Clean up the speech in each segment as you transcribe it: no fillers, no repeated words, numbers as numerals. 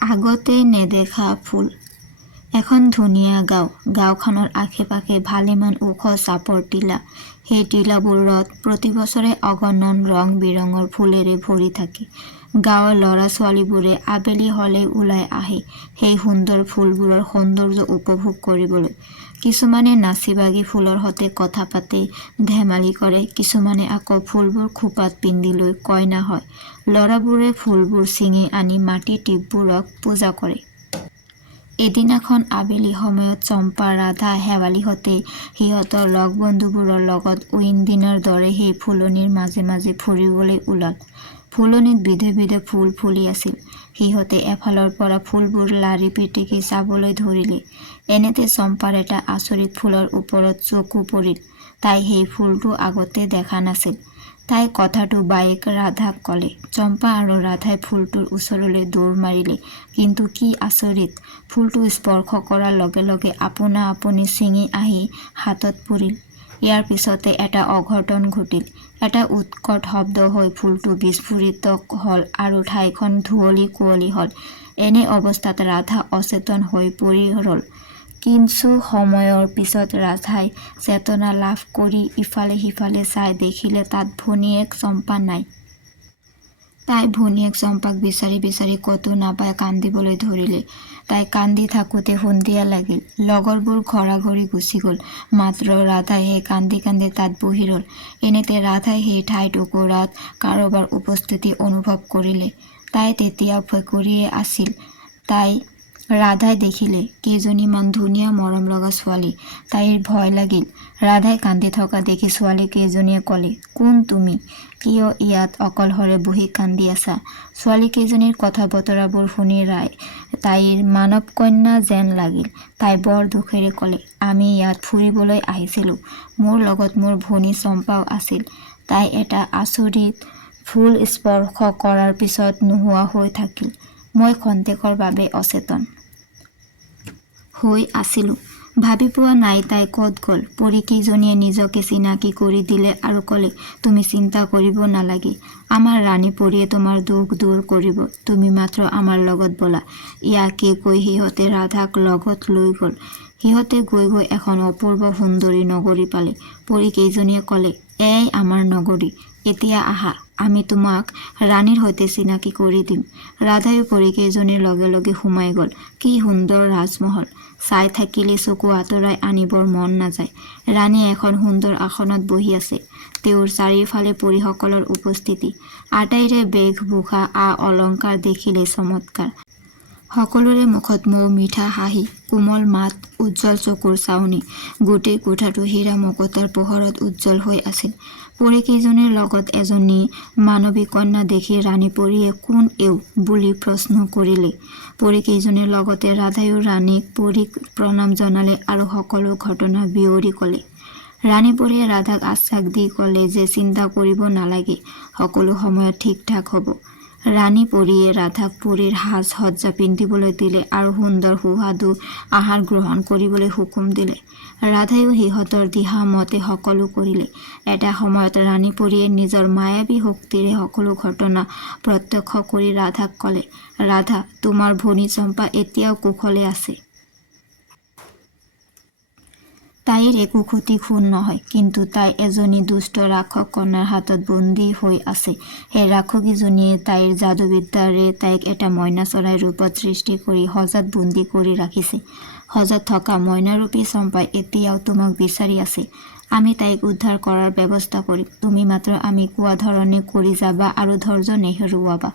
আগতে নেদেখা ফুল। এখন ধুনীয়া গাঁও। গাঁওখনৰ আশে পাশে ভালেমান ওখ চাপৰ টিলা। সেই টিলাবোৰত প্ৰতি বছৰে অগণন ৰং বিৰঙৰ ফুলেৰে ভৰি থাকে। গাঁৱৰ ল'ৰা ছোৱালীবোৰে আবেলি হ'লেই ওলাই আহে সেই সুন্দৰ ফুলবোৰৰ সৌন্দৰ্য উপভোগ কৰিবলৈ। কিছুমানে নাচি বাগি ফুলৰ সৈতে কথা পাতে, ধেমালি কৰে। কিছুমানে আকৌ ফুলবোৰ খোপাত পিন্ধি লৈ কইনা হয়। ল'ৰাবোৰে ফুলবোৰ ছিঙি আনি মাটিৰ টিপবোৰক পূজা কৰে। এদিনাখন আবেলি সময়ত চম্পা, ৰাধা, শেৱালিহঁতে সিহঁতৰ লগ বন্ধুবোৰৰ লগত দিনৰ দৰে সেই ফুলনিৰ মাজে মাজে ফুৰিবলৈ ওলাল। ফুলনিত বিধে বিধে ফুল ফুলি আছিল। সিহঁতে এফালৰ পৰা ফুলবোৰ লাৰি পিটিকি চাবলৈ ধৰিলে। এনেতে চম্পাৰ এটা আচৰিত ফুলৰ ওপৰত চকু পৰিল। তাই সেই ফুলটো আগতে দেখা নাছিল। তাই কথাটো বায়েক ৰাধাক ক'লে। চম্পা আৰু ৰাধাই ফুলটোৰ ওচৰলৈ দৌৰ মাৰিলে। কিন্তু কি আচৰিত, ফুলটো স্পৰ্শ কৰাৰ লগে লগে আপোনা আপুনি ছিঙি আহি হাতত পৰিল। ইয়াৰ পিছতে এটা অঘটন ঘটিল। এটা উৎকট শব্দ হৈ ফুলটো বিস্ফোৰিত হ'ল আৰু ঠাইখন ধুঁৱলি কুঁৱলী হ'ল। এনে অৱস্থাত ৰাধা অচেতন হৈ পৰি ৰ'ল। কিছু সময়ৰ পিছত ৰাধাই চেতনা লাভ কৰি ইফালে সিফালে চাই দেখিলে তাত ভনীয়েক চম্পা নাই। তাই ভনীয়েক চম্পাক বিচাৰি বিচাৰি ক'তো নাপাই কান্দিবলৈ ধৰিলে। তাই কান্দি থাকোঁতে সন্ধিয়া লাগিল। লগৰবোৰ ঘৰাঘৰি গুচি গ'ল। মাত্ৰ ৰাধাইহে কান্দি কান্দি তাত বহি ৰ'ল। এনেতে ৰাধাই সেই ঠাইটুকুৰাত কাৰোবাৰ উপস্থিতি অনুভৱ কৰিলে। তাই তেতিয়া ভেকুৰিয়ে আছিল। ৰাধাই দেখিলে কেইজনীমান ধুনীয়া মৰম লগা ছোৱালী। তাইৰ ভয় লাগিল। ৰাধাই কান্দি থকা দেখি ছোৱালী কেইজনীয়ে ক'লে, কোন তুমি? কিয় ইয়াত অকলশৰে বহি কান্দি আছা? ছোৱালী কেইজনীৰ কথা বতৰাবোৰ শুনি তাইৰ মানৱ কন্যা যেন লাগিল। তাই বৰ দুখেৰে ক'লে, আমি ইয়াত ফুৰিবলৈ আহিছিলোঁ। মোৰ লগত মোৰ ভনী চম্পাও আছিল। তাই এটা আচৰিত ফুল স্পৰ্শ কৰাৰ পিছত নোহোৱা হৈ থাকিল। মই খন্তেকৰ বাবে অচেতন হৈ আছিলোঁ। ভাবি পোৱা নাই তাই ক'ত গ'ল। পৰীকেইজনীয়ে নিজকে চিনাকি কৰি দিলে আৰু ক'লে, তুমি চিন্তা কৰিব নালাগে। আমাৰ ৰাণী পৰীয়ে তোমাৰ দুখ দূৰ কৰিব। তুমি মাত্ৰ আমাৰ লগত ব'লা। ইয়াকে কৈ সিহঁতে ৰাধাক লগত লৈ গ'ল। সিহঁতে গৈ গৈ এখন অপূৰ্ব সুন্দৰী নগৰী পালে। পৰীকেইজনীয়ে ক'লে, এই আমাৰ নগৰী। এতিয়া আহা, আমি তোমাক ৰাণীৰ সৈতে চিনাকি কৰি দিম। ৰাধাইও পৰীকেইজনীৰ লগে লগে সোমাই গ'ল। কি সুন্দৰ ৰাজমহল! চাই থাকিলে চকু আঁতৰাই আনিবৰ মন নাযায়। ৰাণী এখন সুন্দৰ আসনত বহি আছে। তেওঁৰ চাৰিওফালে পৰীসকলৰ উপস্থিতি। আটাইৰে বেশভূষা অলংকাৰ দেখিলে চমৎকাৰ। সকলোৰে মুখত মৌ মিঠা হাঁহি, কোমল মাত, উজ্জ্বল চকুৰ চাৱনি। গোটেই কোঠাটো হীৰা মুকুতাৰ পোহৰত উজ্জ্বল হৈ আছিল। পৰীকেইজনীৰ লগত এজনী মানৱী কন্যা দেখি ৰাণী পৰীয়ে কোন এওঁ বুলি প্ৰশ্ন কৰিলে। পৰীকেইজনীৰ লগতে ৰাধাইও ৰাণীক পৰীক প্ৰণাম জনালে আৰু সকলো ঘটনা বিৱৰি ক'লে। ৰাণী পৰীয়ে ৰাধাক আশ্বাস দি ক'লে যে চিন্তা কৰিব নালাগে, সকলো সময়ত ঠিক ঠাক হ'ব। ৰাণী পৰীয়ে ৰাধাক পৰীৰ সাজ সজ্জা পিন্ধিবলৈ দিলে আৰু সুন্দৰ সুস্বাদু আহাৰ গ্ৰহণ কৰিবলৈ হুকুম দিলে। ৰাধাইও সিহঁতৰ দিহা মতে সকলো কৰিলে। এটা সময়ত ৰাণী পৰীয়ে নিজৰ মায়াবী শক্তিৰে সকলো ঘটনা প্ৰত্যক্ষ কৰি ৰাধাক ক'লে, ৰাধা, তোমাৰ ভনী চম্পা এতিয়াও কুশলে আছে। তাইৰ একো ক্ষতি খুন নহয়, কিন্তু তাই এজনী দুষ্ট ৰাক্ষস কন্যাৰ হাতত বন্দী হৈ আছে। সেই ৰাক্ষসীজনীয়ে তাইৰ যাদুবিদ্যাৰে তাইক এটা মইনা চৰাই ৰূপত সৃষ্টি কৰি সজাত বন্দী কৰি ৰাখিছে। সজাত থকা মইনাৰূপী চম্পাই এতিয়াও তোমাক বিচাৰি আছে। আমি তাইক উদ্ধাৰ কৰাৰ ব্যৱস্থা কৰিম। তুমি মাত্ৰ আমি কোৱা ধৰণে কৰি যাবা আৰু ধৈৰ্য নেহেৰুৱাবা।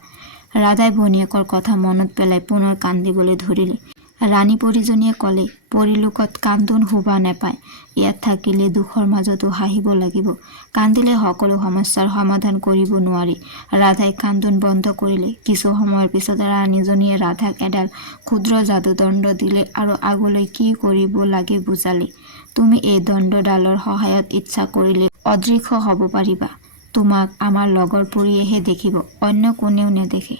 ৰাধাই ভনীয়েকৰ কথা মনত পেলাই পুনৰ কান্দিবলৈ ধৰিলে। ৰাণী পৰীজনীয়ে ক'লে, পৰীলোকত কান্দোন শোভা নেপায়। ইয়াত থাকিলে দুখৰ মাজতো হাঁহিব লাগিব। কান্দিলে সকলো সমস্যাৰ সমাধান কৰিব নোৱাৰি। ৰাধাই কান্দোন বন্ধ কৰিলে। কিছু সময়ৰ পিছত ৰাণীজনীয়ে ৰাধাক এডাল ক্ষুদ্ৰ যাদুদণ্ড দিলে আৰু আগলৈ কি কৰিব লাগে বুজালে। তুমি এই দণ্ডডালৰ সহায়ত ইচ্ছা কৰিলে অদৃশ্য হ'ব পাৰিবা। তোমাক আমাৰ লগৰ পৰীয়েহে দেখিব, অন্য কোনেও নেদেখে।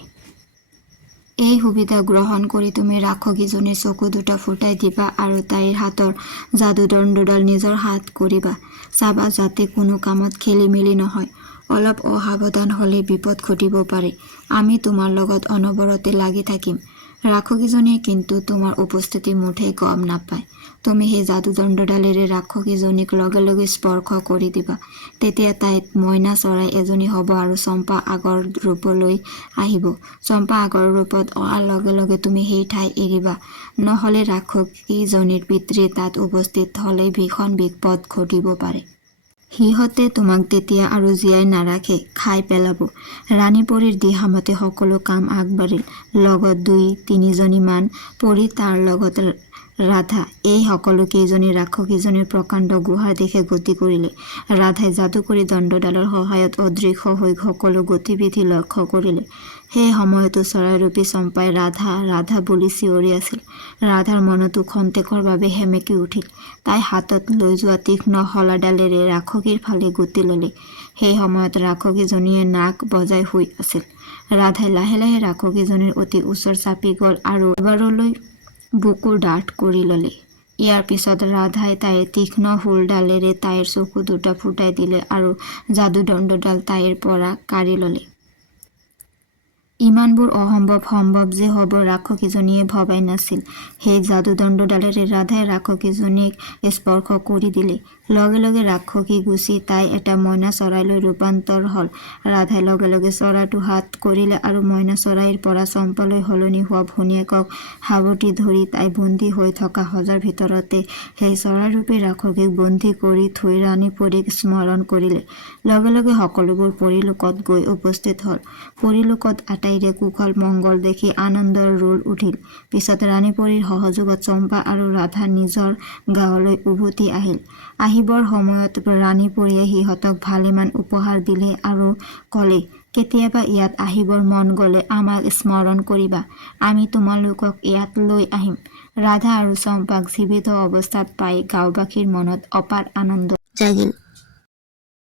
এই সুবিধা গ্ৰহণ কৰি তুমি ৰাক্ষসীজনীৰ চকু দুটা ফুটাই দিবা আৰু তাইৰ হাতৰ যাদুদণ্ডডাল নিজৰ হাত কৰিবা। চাবা যাতে কোনো কামত খেলিমেলি নহয়। অলপ অসাৱধান হ'লে বিপদ ঘটিব পাৰে। আমি তোমাৰ লগত অনবৰতে লাগি থাকিম। ৰাক্ষসীজনীয়ে কিন্তু তোমাৰ উপস্থিতি মুঠেই গম নাপায়। তুমি সেই যাদুদণ্ডডালেৰে ৰাক্ষসীজনীক লগে লগে স্পৰ্শ কৰি দিবা। তেতিয়া তাই মইনা চৰাই এজনী হ'ব আৰু চম্পা আগৰ ৰূপলৈ আহিব। চম্পা আগৰ ৰূপত অহাৰ লগে লগে তুমি সেই ঠাই এৰিবা, নহ'লে ৰাক্ষসীজনীৰ পিতৃ তাত উপস্থিত হ'লে ভীষণ বিপদ ঘটিব পাৰে। সিহঁতে তোমাক তেতিয়া আৰু জীয়াই নাৰাখে, খাই পেলাব। ৰাণী পৰীৰ দিহামতে সকলো কাম আগবাঢ়িল। লগত ২-৩জনীমান পৰী, তাৰ লগত ৰাধা, এই সকলো কেইজনী ৰাক্ষসীজনীৰ প্ৰকাণ্ড গুহাৰ দিশে গতি কৰিলে। ৰাধাই যাদুকৰী দণ্ডডালৰ সহায়ত অদৃশ্য হৈ সকলো গতিবিধি লক্ষ্য কৰিলে। সেই সময়তো চৰাইৰূপী চম্পাই ৰাধা ৰাধা বুলি চিঞৰি আছিল। ৰাধাৰ মনতো খন্তেকৰ বাবে সেমেকি উঠিল। তাই হাতত লৈ যোৱা তীক্ষ্ণ শলাডালেৰে ৰাক্ষসীৰ ফালে গতি ল'লে। সেই সময়ত ৰাক্ষসীজনীয়ে নাক বজাই শুই আছিল। ৰাধাই লাহে লাহে ৰাক্ষসীজনীৰ অতি ওচৰ চাপি গ'ল আৰু এবাৰলৈ বুকু ডাঠ কৰি ল'লে। ইয়াৰ পিছত ৰাধাই তাইৰ তীক্ষ্ণ শূলডালেৰে তাইৰ চকু দুটা ফুটাই দিলে আৰু যাদুদণ্ডডাল তাইৰ পৰা কাঢ়ি ল'লে। ইমানবোৰ অসম্ভৱ সম্ভৱ যে হ'ব ৰাক্ষসীজনীয়ে ভবাই নাছিল। সেই যাদুদণ্ডডালেৰে ৰাধাই ৰাক্ষসীজনীক স্পৰ্শ কৰি দিলে। লগে লগে ৰাক্ষসী গুচি তাই এটা মইনা চৰাইলৈ ৰূপান্তৰ হ'ল। ৰাধাই লগে লগে চৰাইটো হাত কৰিলে আৰু মইনা চৰাইৰ পৰা চম্পালৈ সলনি হোৱা ভনীয়েকক সাৱটি ধৰি তাই বন্দী হৈ থকা সজাৰ ভিতৰতে সেই চৰাইৰূপী ৰাক্ষসীক বন্দী কৰি থৈ ৰাণী পৰীক স্মৰণ কৰিলে। লগে লগে সকলোবোৰ পৰীলোকত গৈ উপস্থিত হ'ল। পৰীলোকত আটাইৰে কুশল মংগল দেখি আনন্দৰ ৰোল উঠিল। পিছত ৰাণী পৰীৰ সহযোগত চম্পা আৰু ৰাধা নিজৰ গাঁৱলৈ উভতি আহিল। আহিবৰ সময়ত ৰাণী পৰীয়ে সিহঁতক ভালেমান উপহাৰ দিলে আৰু ক'লে, কেতিয়াবা ইয়াত আহিবৰ মন গ'লে আমাক স্মৰণ কৰিবা, আমি তোমালোকক ইয়াত লৈ আহিম। ৰাধা আৰু চম্পাক জীৱিত অৱস্থাত পাই গাঁওবাসীৰ মনত অপাৰ আনন্দ জাগিল।